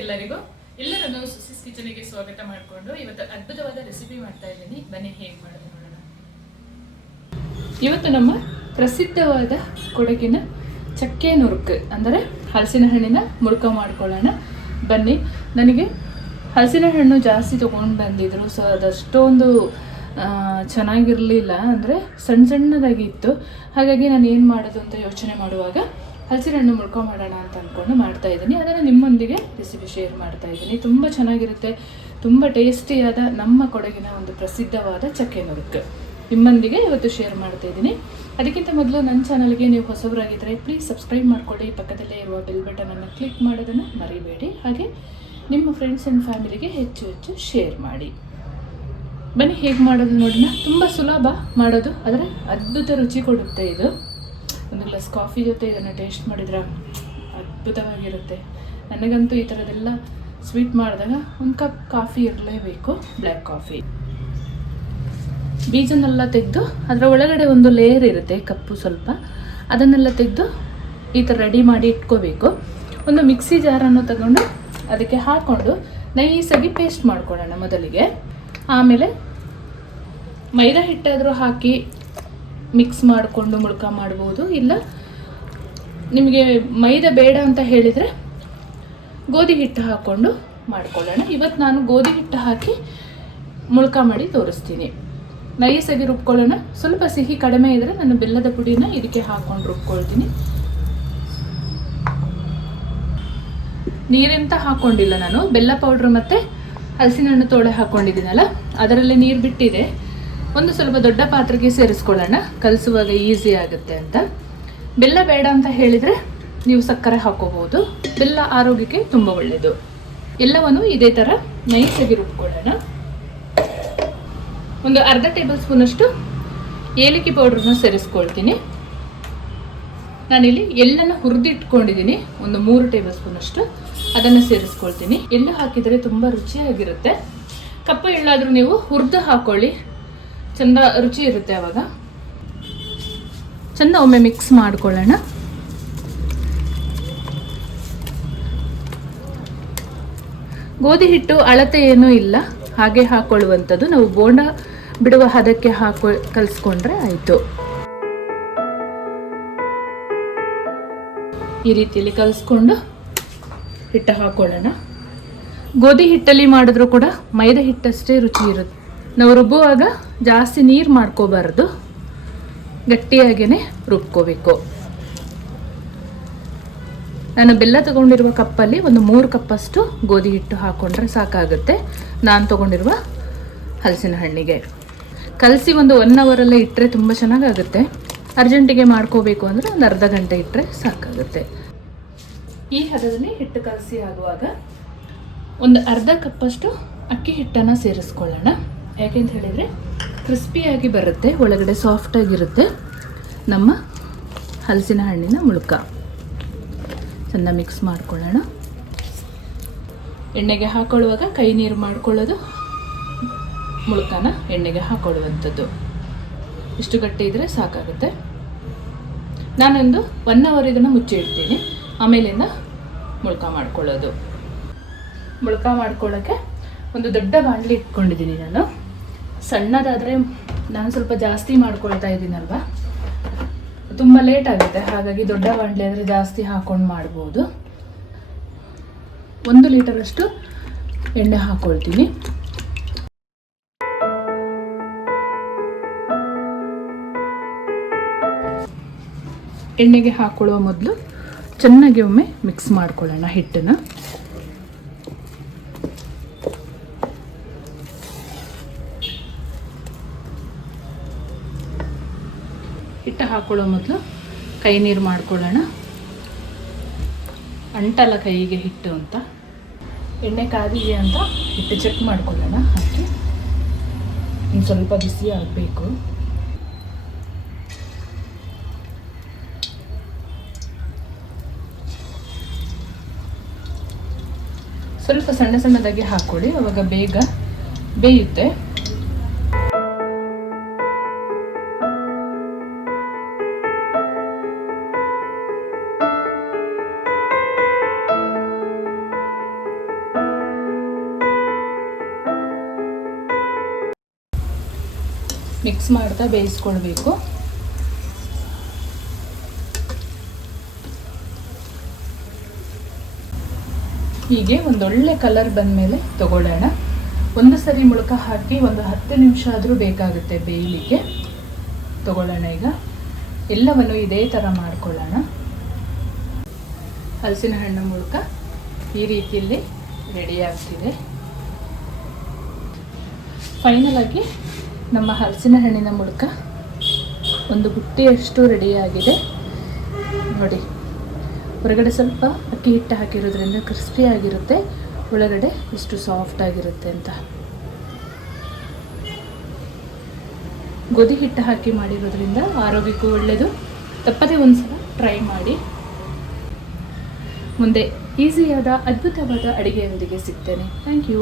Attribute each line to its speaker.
Speaker 1: ಎಲ್ಲರಿಗೂ. ಎಲ್ಲರನ್ನು ಸುಸಿಸ್ ಕಿಚನಿಗೆ ಸ್ವಾಗತ ಮಾಡಿಕೊಂಡು ಇವತ್ತು ಅದ್ಭುತವಾದ ರೆಸಿಪಿ ಮಾಡ್ತಾ ಇದ್ದೀನಿ. ಬನ್ನಿ, ಹೇಗೆ ಮಾಡೋದು ನೋಡೋಣ. ಇವತ್ತು ನಮ್ಮ ಪ್ರಸಿದ್ಧವಾದ ಕೊಡಗಿನ ಚಕ್ಕೆ ನುರುಕು, ಅಂದರೆ ಹಲಸಿನ ಹಣ್ಣಿನ ಮುಳುಕ ಮಾಡ್ಕೊಳ್ಳೋಣ. ಬನ್ನಿ, ನನಗೆ ಹಲಸಿನ ಹಣ್ಣು ಜಾಸ್ತಿ ತೊಗೊಂಡು ಬಂದಿದ್ರು. ಸೊ ಅದಷ್ಟೊಂದು ಚೆನ್ನಾಗಿರಲಿಲ್ಲ. ಅಂದರೆ ಸಣ್ಣ ಸಣ್ಣದಾಗಿತ್ತು. ಹಾಗಾಗಿ ನಾನು ಏನು ಮಾಡೋದು ಅಂತ ಯೋಚನೆ ಮಾಡುವಾಗ ಹಣ್ಣು ಮುಳ್ಕೊ ಮಾಡೋಣ ಅಂತ ಅಂದ್ಕೊಂಡು ಮಾಡ್ತಾ ಇದ್ದೀನಿ. ಅದನ್ನು ನಿಮ್ಮೊಂದಿಗೆ ರೆಸಿಪಿ ಶೇರ್ ಮಾಡ್ತಾ ಇದ್ದೀನಿ. ತುಂಬ ಚೆನ್ನಾಗಿರುತ್ತೆ. ತುಂಬ ಟೇಸ್ಟಿಯಾದ ನಮ್ಮ ಕೊಡಗಿನ ಒಂದು ಪ್ರಸಿದ್ಧವಾದ ಚಕ್ಕೆ ನುರುಕು ನಿಮ್ಮೊಂದಿಗೆ ಇವತ್ತು ಶೇರ್ ಮಾಡ್ತಾ ಇದ್ದೀನಿ. ಅದಕ್ಕಿಂತ ಮೊದಲು ನನ್ನ ಚಾನಲ್ಗೆ ನೀವು ಹೊಸಬರಾಗಿದ್ದರೆ ಪ್ಲೀಸ್ ಸಬ್ಸ್ಕ್ರೈಬ್ ಮಾಡ್ಕೊಳ್ಳಿ. ಪಕ್ಕದಲ್ಲೇ ಇರುವ ಬೆಲ್ ಬಟನನ್ನು ಕ್ಲಿಕ್ ಮಾಡೋದನ್ನು ಮರಿಬೇಡಿ. ಹಾಗೆ ನಿಮ್ಮ ಫ್ರೆಂಡ್ಸ್ ಆ್ಯಂಡ್ ಫ್ಯಾಮಿಲಿಗೆ ಹೆಚ್ಚು ಹೆಚ್ಚು ಶೇರ್ ಮಾಡಿ. ಬನ್ನಿ, ಹೇಗೆ ಮಾಡೋದು ನೋಡೋಣ. ತುಂಬ ಸುಲಭ ಮಾಡೋದು. ಆದರೆ ಅದ್ಭುತ ರುಚಿ ಕೊಡುತ್ತೆ ಇದು. ಒಂದು ಗ್ಲಾಸ್ ಕಾಫಿ ಜೊತೆ ಇದನ್ನು ಟೇಸ್ಟ್ ಮಾಡಿದ್ರೆ ಅದ್ಭುತವಾಗಿರುತ್ತೆ. ನನಗಂತೂ ಈ ಥರದ್ದೆಲ್ಲ ಸ್ವೀಟ್ ಮಾಡಿದಾಗ ಒಂದು ಕಪ್ ಕಾಫಿ ಇರಲೇಬೇಕು. ಬ್ಲ್ಯಾಕ್ ಕಾಫಿ ಬೀಜನೆಲ್ಲ ತೆಗೆದು ಅದರ ಒಳಗಡೆ ಒಂದು ಲೇಯರ್ ಇರುತ್ತೆ ಕಪ್ಪು ಸ್ವಲ್ಪ. ಅದನ್ನೆಲ್ಲ ತೆಗೆದು ಈ ಥರ ರೆಡಿ ಮಾಡಿ ಇಟ್ಕೋಬೇಕು. ಒಂದು ಮಿಕ್ಸಿ ಜಾರನ್ನು ತಗೊಂಡು ಅದಕ್ಕೆ ಹಾಕ್ಕೊಂಡು ನೈಸಾಗಿ ಪೇಸ್ಟ್ ಮಾಡ್ಕೊಳ್ಳೋಣ ಮೊದಲಿಗೆ. ಆಮೇಲೆ ಮೈದಾ ಹಿಟ್ಟಾದರೂ ಹಾಕಿ ಮಿಕ್ಸ್ ಮಾಡಿಕೊಂಡು ಮುಳ್ಕ ಮಾಡ್ಬೋದು. ಇಲ್ಲ, ನಿಮಗೆ ಮೈದಾ ಬೇಡ ಅಂತ ಹೇಳಿದರೆ ಗೋಧಿ ಹಿಟ್ಟು ಹಾಕ್ಕೊಂಡು ಮಾಡ್ಕೊಳ್ಳೋಣ. ಇವತ್ತು ನಾನು ಗೋಧಿ ಹಿಟ್ಟು ಹಾಕಿ ಮುಳ್ಕ ಮಾಡಿ ತೋರಿಸ್ತೀನಿ. ನೈಸಾಗಿ ರುಬ್ಕೊಳ್ಳೋಣ. ಸ್ವಲ್ಪ ಸಿಹಿ ಕಡಿಮೆ ಇದ್ದರೆ ನಾನು ಬೆಲ್ಲದ ಪುಡಿನ ಇದಕ್ಕೆ ಹಾಕ್ಕೊಂಡು ರುಬ್ಕೊಳ್ತೀನಿ. ನೀರೆಂತ ಹಾಕ್ಕೊಂಡಿಲ್ಲ ನಾನು. ಬೆಲ್ಲ ಪೌಡ್ರ್ ಮತ್ತು ಹಲಸಿನ ಹಣ್ಣು ತೋಳೆ ಹಾಕ್ಕೊಂಡಿದ್ದೀನಲ್ಲ ಅದರಲ್ಲಿ ನೀರು ಬಿಟ್ಟಿದೆ. ಒಂದು ಸ್ವಲ್ಪ ದೊಡ್ಡ ಪಾತ್ರೆಗೆ ಸೇರಿಸ್ಕೊಳ್ಳೋಣ. ಕಲಿಸುವಾಗ ಈಸಿ ಆಗುತ್ತೆ ಅಂತ. ಬೆಲ್ಲ ಬೇಡ ಅಂತ ಹೇಳಿದರೆ ನೀವು ಸಕ್ಕರೆ ಹಾಕೋಬಹುದು. ಬೆಲ್ಲ ಆರೋಗ್ಯಕ್ಕೆ ತುಂಬ ಒಳ್ಳೆಯದು ಎಲ್ಲವನ್ನು ಇದೇ ಥರ ನೈಸಾಗಿ ರುಬ್ಕೊಳ್ಳೋಣ. ಒಂದು ಅರ್ಧ ಟೇಬಲ್ ಸ್ಪೂನಷ್ಟು ಏಲಕ್ಕಿ ಪೌಡ್ರನ್ನ ಸೇರಿಸ್ಕೊಳ್ತೀನಿ. ನಾನಿಲ್ಲಿ ಎಲ್ಲನ ಹುರಿದಿಟ್ಕೊಂಡಿದ್ದೀನಿ. ಒಂದು ಮೂರು ಟೇಬಲ್ ಸ್ಪೂನಷ್ಟು ಅದನ್ನು ಸೇರಿಸ್ಕೊಳ್ತೀನಿ. ಎಳ್ಳು ಹಾಕಿದರೆ ತುಂಬ ರುಚಿಯಾಗಿರುತ್ತೆ. ಕಪ್ಪು ಎಳ್ಳಾದರೂ ನೀವು ಹುರಿದು ಹಾಕೊಳ್ಳಿ. ಚಂದ ರುಚಿ ಇರುತ್ತೆ ಅವಾಗ. ಚಂದ ಒಮ್ಮೆ ಮಿಕ್ಸ್ ಮಾಡ್ಕೊಳ್ಳೋಣ. ಗೋಧಿ ಹಿಟ್ಟು ಅಳತೆ ಏನೂ ಇಲ್ಲ. ಹಾಗೆ ಹಾಕೊಳ್ಳುವಂಥದ್ದು. ನಾವು ಬೋಂಡ ಬಿಡುವ ಹದಕ್ಕೆ ಹಾಕೊ, ಕಲಿಸ್ಕೊಂಡ್ರೆ ಆಯಿತು. ಈ ರೀತಿಯಲ್ಲಿ ಕಲಿಸ್ಕೊಂಡು ಹಿಟ್ಟು ಹಾಕೊಳ್ಳೋಣ. ಗೋಧಿ ಹಿಟ್ಟಲ್ಲಿ ಮಾಡಿದ್ರೂ ಕೂಡ ಮೈದಾ ಹಿಟ್ಟಷ್ಟೇ ರುಚಿ ಇರುತ್ತೆ ನಾವು ರುಬ್ಬುವಾಗ ಜಾಸ್ತಿ ನೀರು ಮಾಡ್ಕೋಬಾರ್ದು. ಗಟ್ಟಿಯಾಗೇ ರುಬ್ಕೋಬೇಕು. ನಾನು ಬೆಲ್ಲ ತಗೊಂಡಿರುವ ಕಪ್ಪಲ್ಲಿ ಒಂದು ಮೂರು ಕಪ್ಪಷ್ಟು ಗೋಧಿ ಹಿಟ್ಟು ಹಾಕ್ಕೊಂಡ್ರೆ ಸಾಕಾಗುತ್ತೆ. ನಾನು ತಗೊಂಡಿರುವ ಹಲಸಿನ ಹಣ್ಣಿಗೆ. ಕಲಸಿ ಒಂದು ಒನ್ ಅವರಲ್ಲೇ ಇಟ್ಟರೆ ತುಂಬ ಚೆನ್ನಾಗಾಗುತ್ತೆ. ಅರ್ಜೆಂಟಿಗೆ ಮಾಡ್ಕೋಬೇಕು ಅಂದರೆ ಒಂದು ಅರ್ಧ ಗಂಟೆ ಇಟ್ಟರೆ ಸಾಕಾಗುತ್ತೆ. ಈ ಹದದಲ್ಲಿ ಹಿಟ್ಟು ಕಲಸಿ ಆಗುವಾಗ ಒಂದು ಅರ್ಧ ಕಪ್ಪಷ್ಟು ಅಕ್ಕಿ ಹಿಟ್ಟನ್ನು ಸೇರಿಸ್ಕೊಳ್ಳೋಣ. ಯಾಕೆಂತ ಹೇಳಿದರೆ ಕ್ರಿಸ್ಪಿಯಾಗಿ ಬರುತ್ತೆ, ಒಳಗಡೆ ಸಾಫ್ಟಾಗಿರುತ್ತೆ ನಮ್ಮ ಹಲಸಿನ ಹಣ್ಣಿನ ಮುಳುಕ. ಚೆಂದ ಮಿಕ್ಸ್ ಮಾಡ್ಕೊಳ್ಳೋಣ. ಎಣ್ಣೆಗೆ ಹಾಕೊಳ್ಳುವಾಗ ಕೈ ನೀರು ಮಾಡ್ಕೊಳ್ಳೋದು, ಮುಳುಕನ ಎಣ್ಣೆಗೆ ಹಾಕೊಳ್ಳುವಂಥದ್ದು. ಇಷ್ಟು ಗಟ್ಟಿ ಇದ್ದರೆ ಸಾಕಾಗುತ್ತೆ. ನಾನೊಂದು ಒನ್ ಅವರ್ ಇದನ್ನು ಮುಚ್ಚಿ ಇಡ್ತೀನಿ. ಆಮೇಲಿಂದ ಮುಳ್ಕ ಮಾಡ್ಕೊಳ್ಳೋದು. ಮುಳ್ಕ ಮಾಡ್ಕೊಳ್ಳೋಕ್ಕೆ ಒಂದು ದೊಡ್ಡ ಬಾಣಲಿ ಇಟ್ಕೊಂಡಿದ್ದೀನಿ ನಾನು. ಸಣ್ಣದಾದರೆ ನಾನು ಸ್ವಲ್ಪ ಜಾಸ್ತಿ ಮಾಡ್ಕೊಳ್ತಾ ಇದ್ದೀನಲ್ವ? ತುಂಬ ಲೇಟ್ ಆಗುತ್ತೆ, ಹಾಗಾಗಿ ದೊಡ್ಡ ಬಾಣಲೆ ಆದರೆ ಜಾಸ್ತಿ ಹಾಕೊಂಡು ಮಾಡ್ಬೋದು. ಒಂದು ಲೀಟರಷ್ಟು ಎಣ್ಣೆ ಹಾಕ್ಕೊಳ್ತೀನಿ ಎಣ್ಣೆಗೆ ಹಾಕ್ಕೊಳ್ಳುವ ಮೊದಲು ಚೆನ್ನಾಗಿ ಒಮ್ಮೆ ಮಿಕ್ಸ್ ಮಾಡ್ಕೊಳ್ಳೋಣ ಹಿಟ್ಟನ್ನು. ಹಿಟ್ಟು ಹಾಕ್ಕೊಳ್ಳೋ ಮೊದಲು ಕೈ ನೀರು ಮಾಡ್ಕೊಳ್ಳೋಣ. ಅಂಟಲ್ಲ ಕೈಗೆ ಹಿಟ್ಟು ಅಂತ. ಎಣ್ಣೆ ಕಾದಿದೆ ಅಂತ ಹಿಟ್ಟು ಚೆಕ್ ಮಾಡ್ಕೊಳ್ಳೋಣ ಹಾಕಿ ಇನ್ನು ಸ್ವಲ್ಪ ಬಿಸಿ ಆಗಬೇಕು. ಸ್ವಲ್ಪ ಸಣ್ಣ ಸಣ್ಣದಾಗಿ ಹಾಕ್ಕೊಳ್ಳಿ ಅವಾಗ ಬೇಗ ಬೇಯುತ್ತೆ. ಮಿಕ್ಸ್ ಮಾಡ್ತಾ ಬೇಯಿಸ್ಕೊಳ್ಬೇಕು. ಹೀಗೆ ಒಂದೊಳ್ಳೆ ಕಲರ್ ಬಂದಮೇಲೆ ತಗೊಳ್ಳೋಣ. ಒಂದು ಸರಿ ಮುಳುಕ ಹಾಕಿ ಒಂದು ಹತ್ತು ನಿಮಿಷ ಆದರೂ ಬೇಕಾಗುತ್ತೆ ಬೇಯಲಿಕ್ಕೆ. ತಗೊಳ್ಳೋಣ ಈಗ. ಎಲ್ಲವನ್ನು ಇದೇ ಥರ ಮಾಡ್ಕೊಳ್ಳೋಣ. ಹಲಸಿನ ಹಣ್ಣು ಮುಳುಕ ಈ ರೀತಿಯಲ್ಲಿ ರೆಡಿ ಆಗ್ತಿದೆ. ಫೈನಲ್ ಆಗಿ ನಮ್ಮ ಹಲಸಿನ ಹಣ್ಣಿನ ಮೂಲಕ ಒಂದು ಬುಟ್ಟಿಯಷ್ಟು ರೆಡಿಯಾಗಿದೆ ನೋಡಿ, ಹೊರಗಡೆ ಸ್ವಲ್ಪ ಅಕ್ಕಿ ಹಿಟ್ಟು ಹಾಕಿರೋದ್ರಿಂದ ಕ್ರಿಸ್ಪಿ ಆಗಿರುತ್ತೆ. ಒಳಗಡೆ ಇಷ್ಟು ಸಾಫ್ಟ್ ಆಗಿರುತ್ತೆ ಅಂತ. ಗೋಧಿ ಹಿಟ್ಟು ಹಾಕಿ ಮಾಡಿರೋದ್ರಿಂದ ಆರೋಗ್ಯಕ್ಕೂ ಒಳ್ಳೆಯದು ತಪ್ಪದೇ ಒಂದ್ಸಲ ಟ್ರೈ ಮಾಡಿ. ಮುಂದೆ ಈಸಿಯಾದ ಅದ್ಭುತವಾದ ಅಡುಗೆಯೊಂದಿಗೆ ಸಿಗ್ತೇನೆ. Thank you